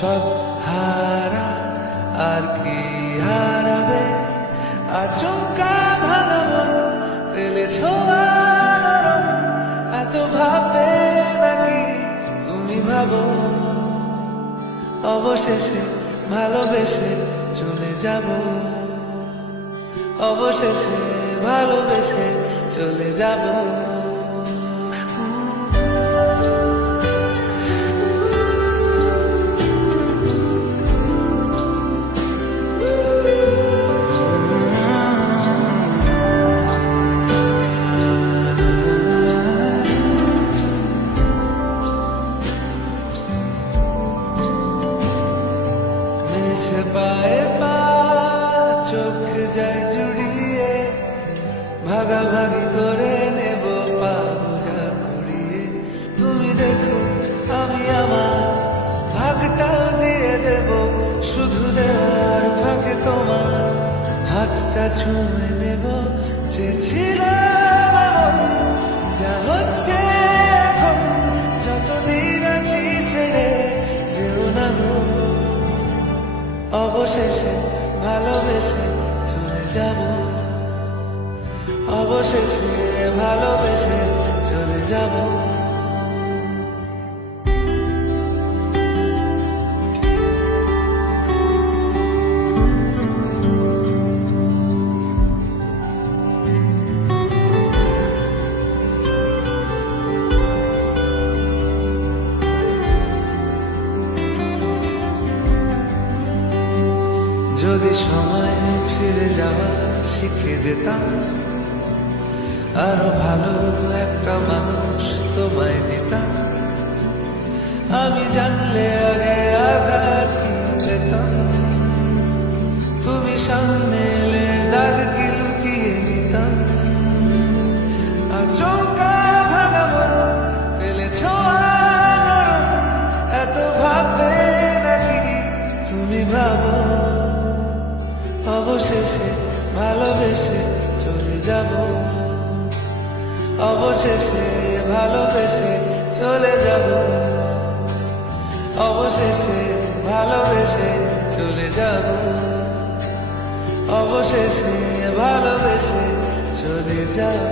সব হারা আর কি হারাবে, আচমকা ভালো মন পেলেছ আলোড়ন, এত ভাববে নাকি তুমি ভাবো, অবশেষে ভালোবেসে চলে যাব, অবশেষে ভালোবেসে চলে যাব। মিলছে পায়ে পা, চোখ যায় জুড়িয়ে, ভাগাভাগি করে নেব পা বোঝা কুড়িয়ে। তুমি দেখো আমি আমার ভাগটাও দিয়ে দেব, শুধু দেওয়ার ফাঁকে তোমার হাতটা ছুঁয়ে নেব। চেয়েছিলাম এমন, যা হচ্ছে এখন, যতদিন আছি ছেড়ে যেও না গো, অবশেষে ভালোবেসে চলে যাব, অবশেষে ভালোবেসে চলে যাব। যদি সময় ফিরে যাওয়া শিখে যেতাম, আরো ভালো একটা মানুষ তোমায় দিতাম, আমি জানলে আগে আঘাত কি পেতাম, তুমি সামনে এলে দাগ কি লুকিয়ে নিতাম। আচমকা ভাঙা মন ফেলেছ আলোড়ন, এত ভাববে নাকি তুমি ভাবো, অবশেষে ভালোবেসে চলে যাব, অবশেষে ভালোবেসে চলে যাব, অবশেষে ভালোবেসে চলে যাব, অবশেষে ভালোবেসে চলে যাব।